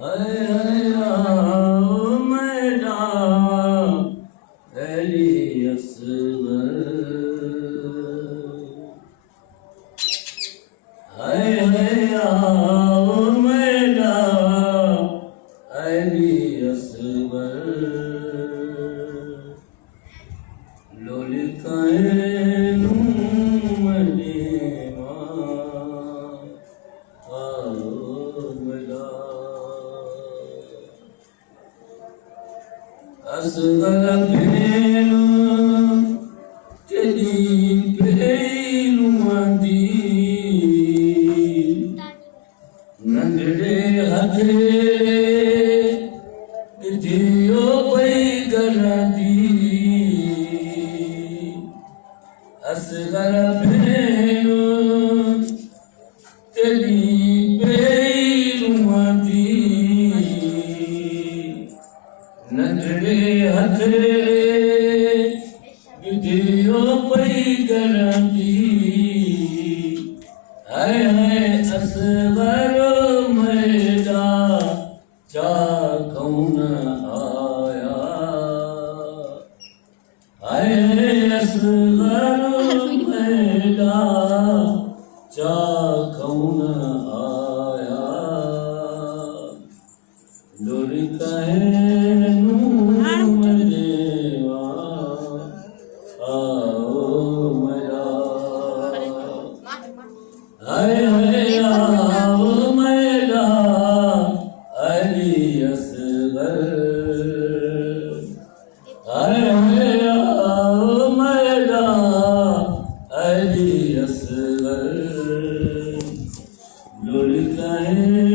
हाय हाय आओ मेरा अली असगर, हाय हाय आओ मेरा अली असगर, लोलिकाएं मने असगर भेलू तेरी भेलू आंदी नंढड़े हथे दियो पई गरंदी असगर भेलू तेरी भेलू आंदी नंढड़े हथे दियो पई गरंदी हाय हाय असगर मेरा चा कौन आया हाय हाय असगर मेरा चा कौन आया लोलिकाएं हाय हाय आओ मेरा अली असगर, हाय हाय आओ मेरा अली असगर, लोलिकाएं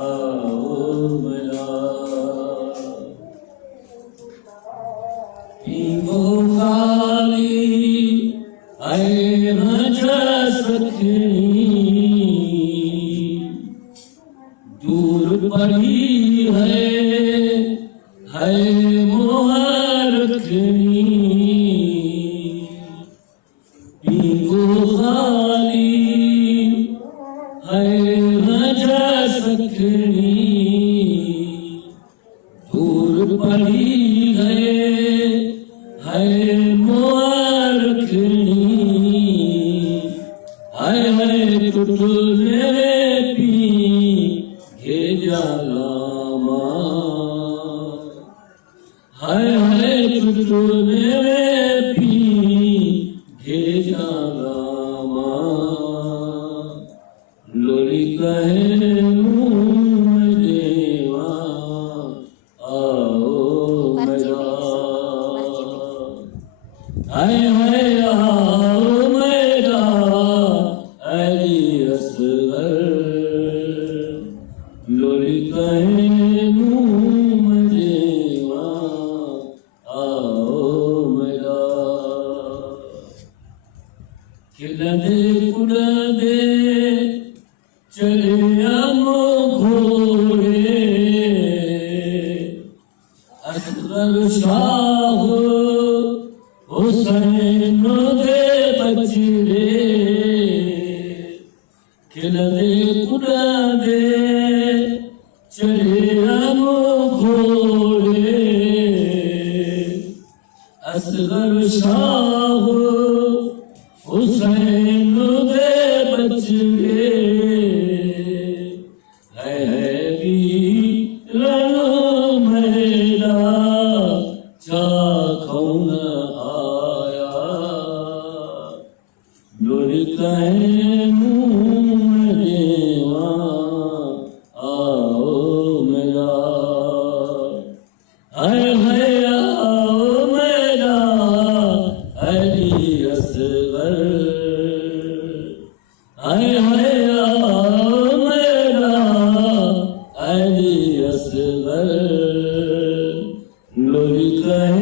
आओ मेरा पींगो काली आए राजा सखी दूर पड़ी है मोहरखनी पींगो खाली है राजा सखनी दूर पड़ी है मोहरखनी हाय हाय टुटले पी घे जालामा हाय हाय टुटले पी घे जालामा लोलिकाएं देवा आओ मेरा हाय हाय आओ मेरा अली असगर, लोलिकाएं देवा आओ मेरा खिलदे कुलदे चले आमो घोड़े असगर शाह हुसैन दे बचड़े खिलदे कुलदे चले आमो घोड़े असगर शाह हुसैन दे बचड़े है वीरन मेरा चा कौन आया लोलिकाएं देवा आओ मेरा हाय हाय आओ मेरा अली असगर, हाय हाय आओ मेरा अली असगर, लोलिकाएं